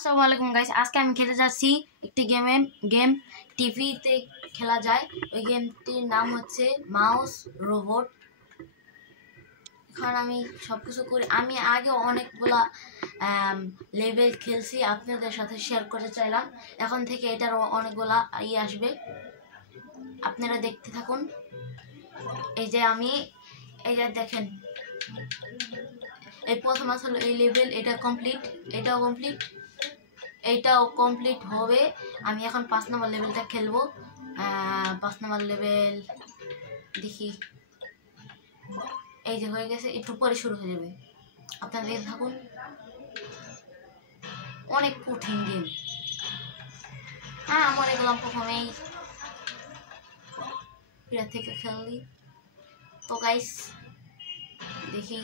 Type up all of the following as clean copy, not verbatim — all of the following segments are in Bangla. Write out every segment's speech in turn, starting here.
আসসালামু আলাইকুম গাইস, আজকে আমি খেলতে যাচ্ছি একটি গেম টিভিতে খেলা যায়। ওই গেমটির নাম হচ্ছে মাউস রোবট। এখন আমি সবকিছু করি। আমি আগে অনেকগুলা লেভেল খেলছি, আপনাদের সাথে শেয়ার করতে চাইলাম। এখন থেকে এটার অনেকগুলা আসবে, আপনারা দেখতে থাকুন। এই যে দেখেন, এই প্রথম আসলে এই লেভেল, এটা কমপ্লিট, এটাও কমপ্লিট, এইটাও কমপ্লিট হবে। আমি এখন 5 নম্বর লেভেলটা খেলবো। 5 নম্বর লেভেল দেখি, এই যে হয়ে গেছে, একটু পরে শুরু হয়ে যাবে। আপনারা দেখতে থাকুন। অনেক কঠিন গেম। মরে গেলাম প্রথমেই, প্লেয়ার থেকে খেললি। তো গাইস দেখি,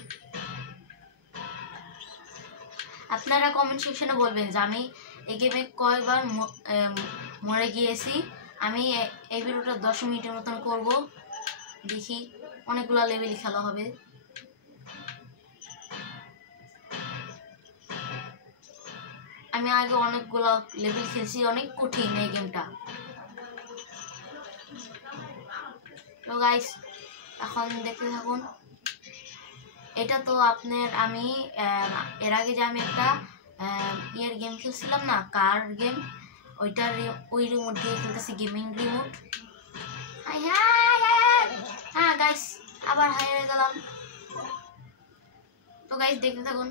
আপনারা কমেন্ট সেকশনে বলবেন যে আমি এই গেমে কয়বার মরে গিয়েছি। আমি এই ভিডিওটা 10 মিনিটের মতন করব। দেখি, অনেকগুলো লেভেলই খেলা হবে। আমি আগে অনেকগুলো লেভেল খেলছি, অনেক কঠিন এই গেমটা। তো গাইস এখন দেখতে থাকুন। এটা তো আপনার, আমি এর আগে যে আমি একটা গেম খেলছিলাম না, কার গেম, ওই রিমোট দিয়ে খেলতেছি, গেমিং রিমোট। হ্যাঁ গাইস, আবার হাই হয়ে গেলাম। তো গাইস দেখতে থাকুন।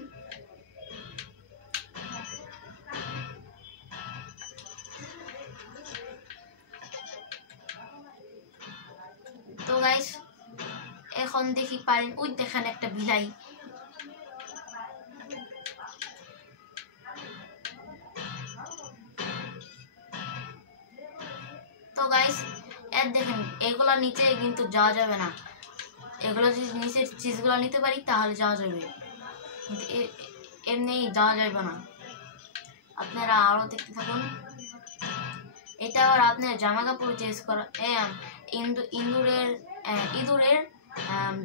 তো গাইস এখন দেখি পারেন, ওই দেখেন একটা বিলাই। তো গাইস এর দেখেন, এগুলা নিচে কিন্তু যাওয়া যাবে না। এগুলো যদি নিচের চিজগুলো নিতে পারি তাহলে যাওয়া যাবে, কিন্তু এমনি যাওয়া যাবে না। আপনারা আরো দেখতে থাকুন। এটা আবার আপনার জামা কাপড় চেঞ্জ করা, ইঁদুরের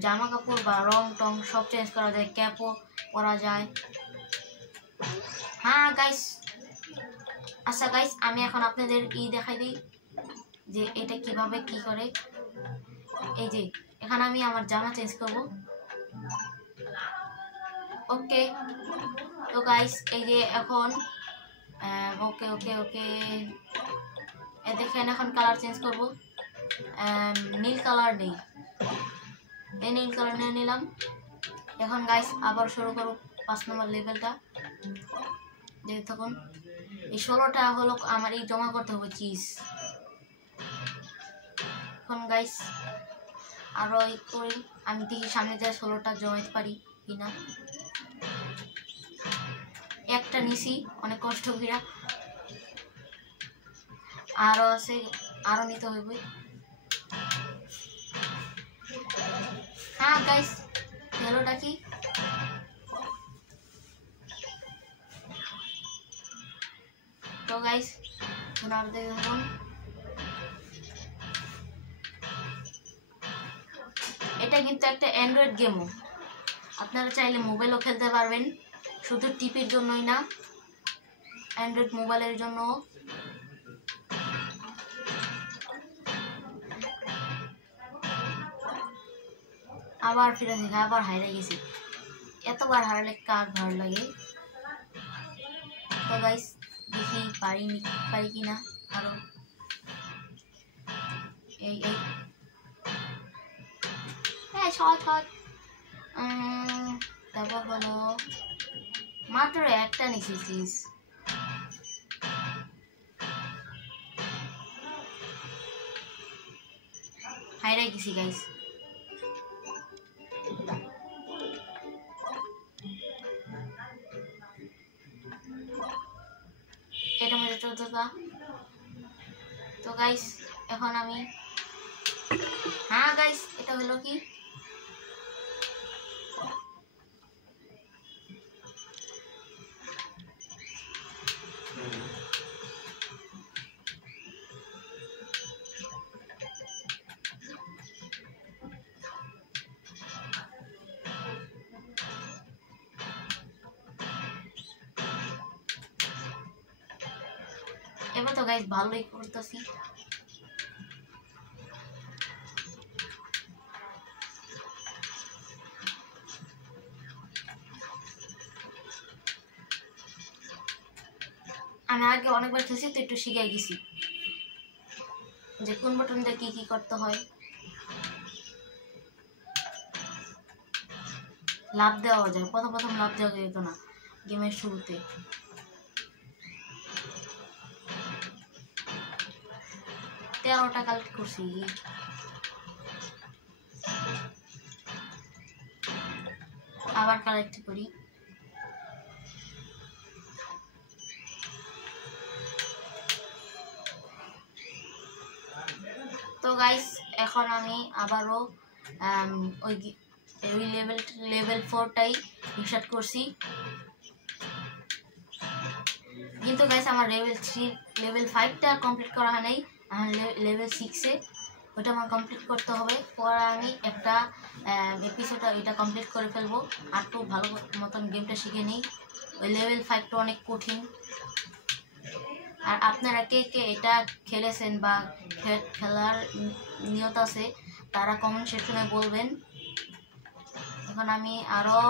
জামা কাপড় বা রং টং সব চেঞ্জ করা যায়, ক্যাপও পরা যায়। গাইস, আচ্ছা গাইস, আমি এখন আপনাদের দেখাই দিই যে এটা কিভাবে কি করে। এই যে এখানে আমি আমার জামা চেঞ্জ করব। ওকে, তো গাইস এই যে এখন ওকে ওকে ওকে দেখেন, এখন কালার চেঞ্জ করব। নীল কালার নেই, এই নীল কালার নিয়ে নিলাম। এখন গাইস আবার শুরু করব 5 নম্বর লেভেলটা। দেখতে থাকুন। এই 16টা হলো আমার, এই জমা করতে হবে চিজ। এখন গাইস আরো করি, আমি দেখি সামনে যায় 16টা জমাইতে পারি কিনা। একটা নিছি অনেক কষ্ট করে, আরো আছে, আরো নিতে হবে। গাইস হ্যালোটা কি, তো গাইস আপনারা দেখতে থাকুন। এটা কিন্তু একটা অ্যান্ড্রয়েড গেমও, আপনারা চাইলে মোবাইলও খেলতে পারবেন, শুধু টিপির জন্যই না, অ্যান্ড্রয়েড মোবাইলের জন্য। আবার ফিরে দেখে, আবার হারিয়ে গেছি। এতবার হারলে কার ভালো লাগে। তো গাইস দেখি পারি কিনা আরো। এই তারপর হলো মাত্র একটা নিছি চিজ। হাইরে গেছি গাইস। এটা মধ্যে 14টা। তো গাইস এখন আমি গাইস এটা হলো কি, এবার তো গাইস ভালোই করতেছি। আমি আগে অনেকবার খেলছি তো একটু শিখে গেছি যে কোন বাটন দিয়ে কি কি করতে হয়। লাভ দেওয়া যায়, প্রথম লাভ দেওয়া যেত না গেমের শুরুতে। তেরোটা কালেক্ট করছি। আবার কালেক্ট করি। তো গাইস এখন আমি আবারও ওই লেভেল 4টাই রিস্টার্ট করছি, কিন্তু গাইস আমার লেভেল 5টা কমপ্লিট করা হয় নাই। আমার লেভেল 6-এ ওটা আমার কমপ্লিট করতে হবে। পরে আমি একটা এপিসোড এটা কমপ্লিট করে ফেলবো, আর খুব ভালো মতন গেমটা শিখে নিই। ওই লেভেল 5টা অনেক কঠিন। আর আপনারা কে কে এটা খেলেছেন বা খেলার নিয়ত আছে তারা কমেন্ট সেকশনে বলবেন। এখন আমি আরও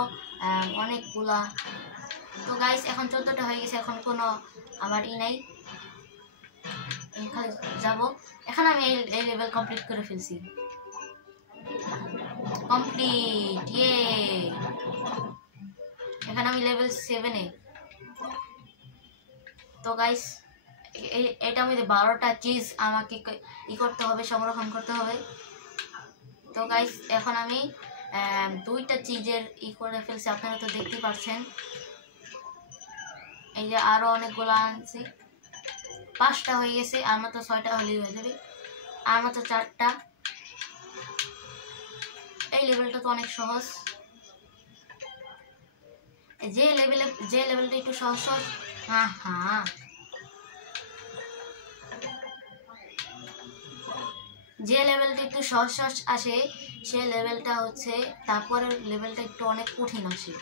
অনেকগুলা, তো গাইস এখন 14টা হয়ে গেছে, এখন কোনো আমার নাই, খালি যাবো। এখন আমি এই লেভেল কমপ্লিট করে ফেলছি, কমপ্লিট, ইয়ে। এখন আমি লেভেল 7-এ। তো গাইস এটা মধ্যে 12টা চিজ আমাকে করতে হবে, সংরক্ষণ করতে হবে। তো গাইস এখন আমি 2টা চিজের করে ফেলছি, আপনারা তো দেখতে পাচ্ছেন। এই যে আরো অনেকগুলো আনছি, 5টা হয়ে গেছে, আর মাত্র 6টা হলেই হয়ে যাবে, আর মাত্র 4টা। এই লেভেলটা তো অনেক সহজ। যে লেভেলটা একটু সহজ সহজ, হ্যাঁ যে লেভেলটা একটু সহজ সহজ আসে সে লেভেলটা হচ্ছে, তারপরের লেভেলটা একটু অনেক কঠিন আসে।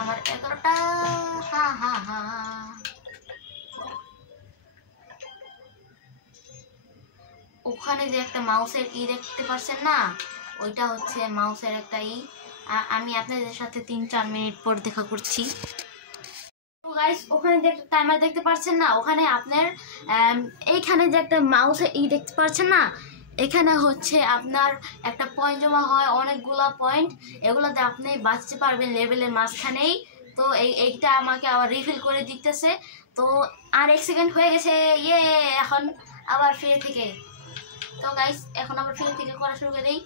আমার 11টা, হ্যাঁ ওখানে যে একটা মাউসের দেখতে পাচ্ছেন না, ওইটা হচ্ছে মাউসের একটা আমি আপনাদের সাথে 3-4 মিনিট পর দেখা করছি। গাইস ওখানে যে একটা টাইমার দেখতে পাচ্ছেন না, ওখানে আপনার এইখানে যে একটা মাউসের দেখতে পাচ্ছেন না, এখানে হচ্ছে আপনার একটা পয়েন্ট জমা হয়, অনেকগুলা পয়েন্ট, এগুলোতে আপনি বাঁচতে পারবেন লেভেলের মাঝখানেই। তো এইটা আমাকে আবার রিফিল করে দিতেছে। তো আর 1 সেকেন্ড হয়ে গেছে, ইয়ে। এখন আবার ফিরে থেকে, তো গাইস এখন আবার ফিরে থেকে করা শুরু করে দিই।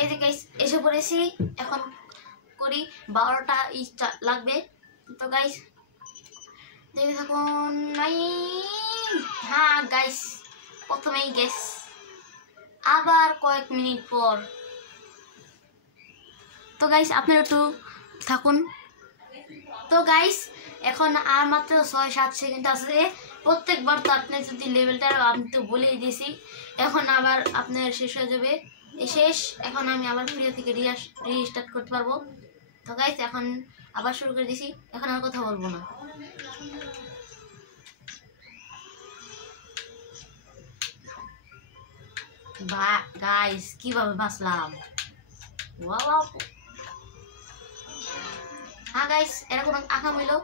এই যে গাইস এসে পড়েছি, এখন করি। 12টা লাগবে। তো গাইস দেখে থাকুন। নাই, হ্যাঁ গাইস প্রথমেই গেস, আবার কয়েক মিনিট পর। তো গাইস আপনারা একটু থাকুন। তো গাইস এখন আর মাত্র 6-7 সেকেন্ড আছে। প্রত্যেকবার তো আপনি যদি লেভেলটা আমি তো বলেই দিয়েছি, এখন আবার আপনার শেষ হয়ে যাবে, শেষ। এখন আমি আবার ফিরে থেকে রিস্টার্ট করতে পারবো। তো গাইস এখন আবার শুরু করে দিছি, এখন আর কথা বলবো না। গাইস কিভাবে বাঁচলাম, ওয়াও। হ্যাঁ গাইস এরকম আঁকা হইলো,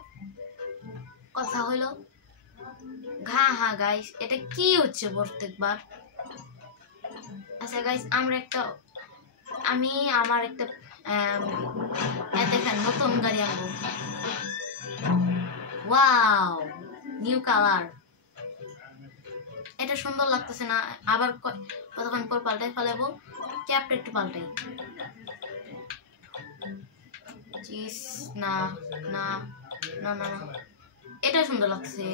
কথা হইলো। হ্যাঁ গাইস এটা কি হচ্ছে প্রত্যেকবার। আচ্ছা গাইস আমার একটা দেখেন নতুন গাড়ি আনবো, ওয়াও নিউ কালার। এটা সুন্দর লাগতেছে না, আবার কতক্ষণ পর পাল্টাই ফেলাবো। ক্যাপটা একটু পাল্টাই, চিজ না না না না না, এটা সুন্দর লাগছে।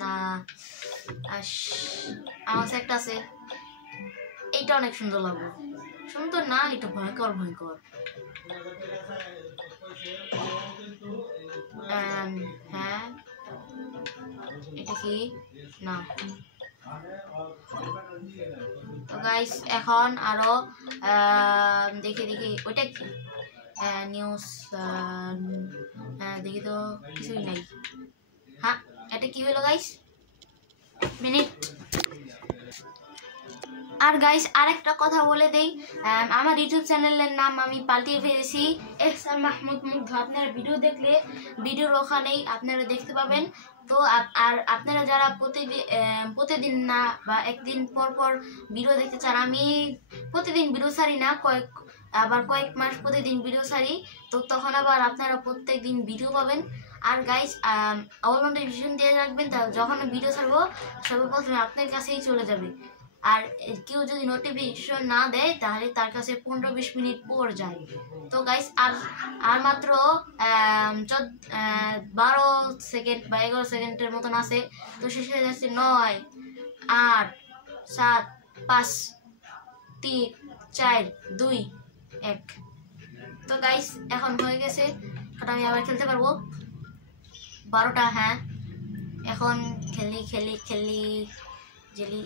না আমার একটা আছে, এইটা অনেক সুন্দর লাগবে। সুন্দর না, এটা ভয়ঙ্কর ভয়ঙ্কর। হ্যাঁ এটা কি না, তো গাইস এখন আরো দেখি দেখি ওইটা কি নিউজ দেখি তো কিছুই নাই। হ্যাঁ এটা কি হলো গাইস মিনিট। আর গাইস আরেকটা কথা বলে দেই, আমার ইউটিউব চ্যানেলের নাম আমি পাল্টিয়ে ফেলেছি এহসান মাহমুদ মুগ্ধ। আপনারা ভিডিও দেখলে ভিডিওর ওখানেই আপনারা দেখতে পাবেন। তো আর আপনারা যারা প্রতিদিন না বা একদিন পর পর ভিডিও দেখতে চান, আমি প্রতিদিন ভিডিও ছাড়ি না, কয়েক মাস প্রতিদিন ভিডিও ছাড়ি, তো তখন আবার আপনারা প্রত্যেক দিন ভিডিও পাবেন। আর গাইস অল নোটিফিকেশন দিয়ে রাখবেন, যখন ভিডিও ছাড়বো সর্বপ্রথমে আপনার কাছেই চলে যাবে। আর কেউ যদি নোটিফিকেশন না দেয় তাহলে তার কাছে 15-20 মিনিট পর যায়। তো গাইস আর মাত্র 12 সেকেন্ড বা 11 সেকেন্ডের মতন আছে। তো শেষ হয়ে যাচ্ছে 9, 8, 7, 5, 3, 4, 2, 1। তো গাইস এখন হয়ে গেছে, এখন আমি আবার খেলতে পারবো 12টা। হ্যাঁ এখন খেলি খেলি খেলি জেলি।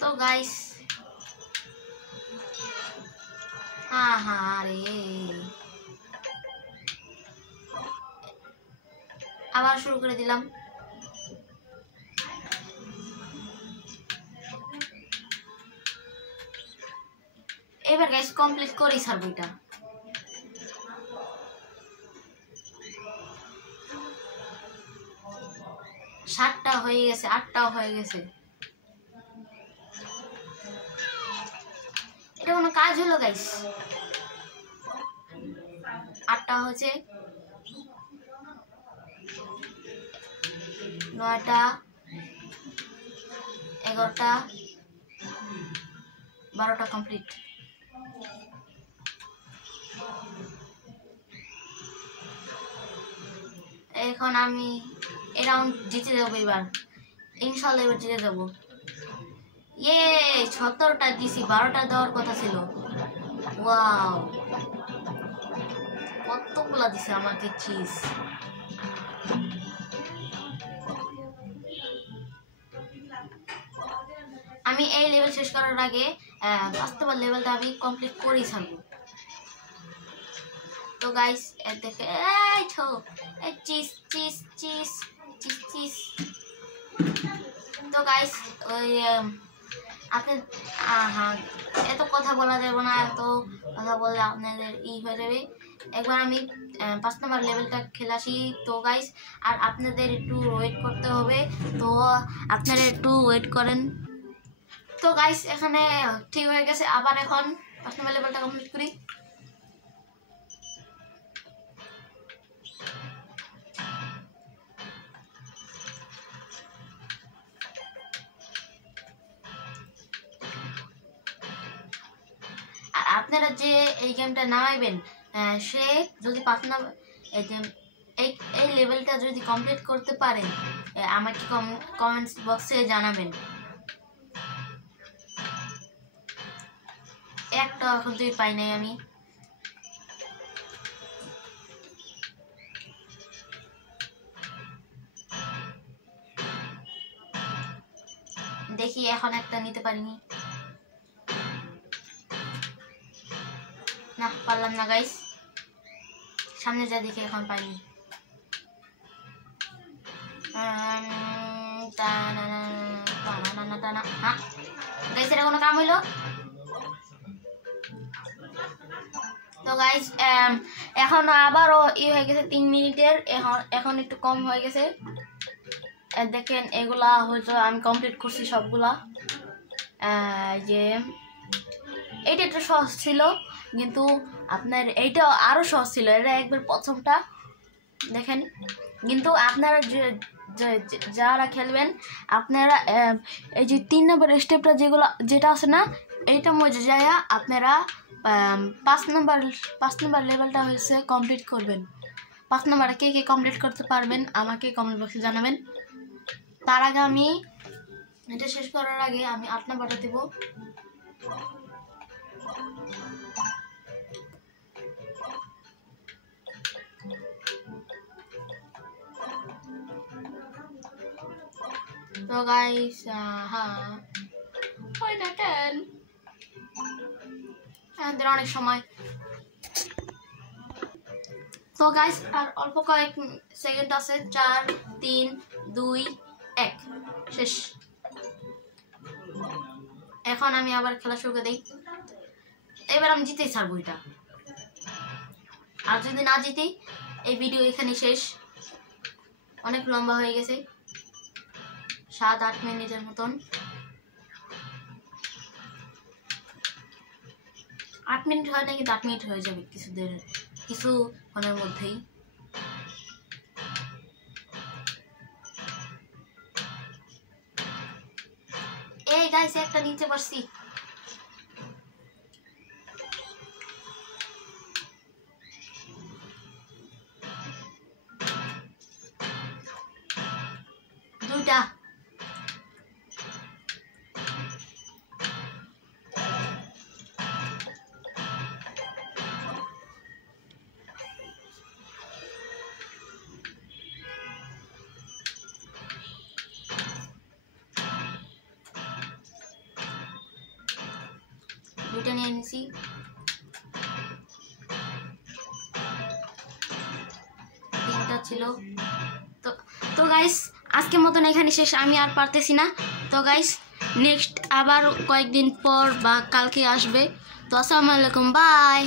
তো গাইস রে আবার শুরু করে দিলাম। এবার গাইস কমপ্লিট করি স্যার বইটা। সাতটা হয়ে গেছে, 8টাও হয়ে গেছে। এটা কোনো কাজ হলো গাইস? 8টা হচ্ছে, 9টা, 11টা, 12টা কমপ্লিট। এখন আমি এই রাউন্ড জিতে যাবো এবার, ইনশাল্লাহ এবার জিতে যাবো। 17টা দিছি, 12টা দেওয়ার কথা ছিল। ওয়াও কতগুলা দিছে আমাকে চিজ। আমি এই লেভেল শেষ করার আগে 5 নম্বর লেভেলটা আমি কমপ্লিট করেই ছাড়বো। তো গাইস দেখে cheese cheese cheese cheese cheese. তো গাইস ওই আপনি এত কথা বলা যাবে না, এত কথা বললে আপনাদের হয়ে যাবে। একবার আমি 5 নম্বর লেভেলটা খেলাসি। তো গাইস আর আপনাদের একটু ওয়েট করতে হবে, তো আপনারা একটু ওয়েট করেন। তো গাইস এখানে ঠিক হয়ে গেছে, আবার এখন 5 নম্বর লেভেলটা কমপ্লিট করি। আর আপনারা যে এই গেমটা নামাইবেন, সে যদি 5 নম্বর এই লেভেলটা যদি কমপ্লিট করতে পারেন, আমাকে কমেন্টস বক্সে জানাবেন। একটা এখন তুই পাই নাই আমি। দেখি এখন একটা নিতে পারিনি, না পারলাম না গাইস। সামনে যা দেখি এখন পাইনি। গাইস এটা কোনো কাম হইলো? তো গাইস এখন আবারও হয়ে গেছে 3 মিনিটের, এখন একটু কম হয়ে গেছে। দেখেন এগুলা হয়তো আমি কমপ্লিট করছি সবগুলা। যে এইটা একটু সহজ ছিল, কিন্তু আপনার এইটা আরো সহজ ছিল, এটা একবার প্রথমটা দেখেন। কিন্তু আপনারা যারা খেলবেন, আপনারা এই যে 3 নম্বর স্টেপটা যেটা আছে না, এইটা মধ্যে যায়া আপনারা 5 নম্বর লেভেলটা হয়েছে কমপ্লিট করবেন। 5 নম্বরটা কে কমপ্লিট করতে পারবেন আমাকে কমেন্ট বক্সে জানাবেন। তার আগে আমি এটা শেষ করার আগে আমি 8 নম্বরটা দেব। তো গাইস হ্যাঁ হয় না কেন আমাদের অনেক সময়। তো গাইস আর অল্প কয়েক সেকেন্ড আছে, 4 3 2 1 শেষ। এখন আমি আবার খেলা শুরু করে দেই। এবার আমি জিতেই ছাড়বো এটা, আর যদি না জিতি এই ভিডিও এখানে শেষ। অনেক লম্বা হয়ে গেছে, 7-8 মিনিটের মতন। 8 মিনিট হয় না, কিন্তু 8 মিনিট হয়ে যাবে কিছুক্ষণের মধ্যেই। এই গাইস একটা নিচে পারছি। দুইটা নিয়ে নিছি। তিনটা ছিল। তো গাইস আজকের মতন এখানে শেষ, আমি আর পারতেছি না। তো গাইস নেক্সট আবার কয়েকদিন পর বা কালকে আসবে। তো আসসালামু আলাইকুম, বাই।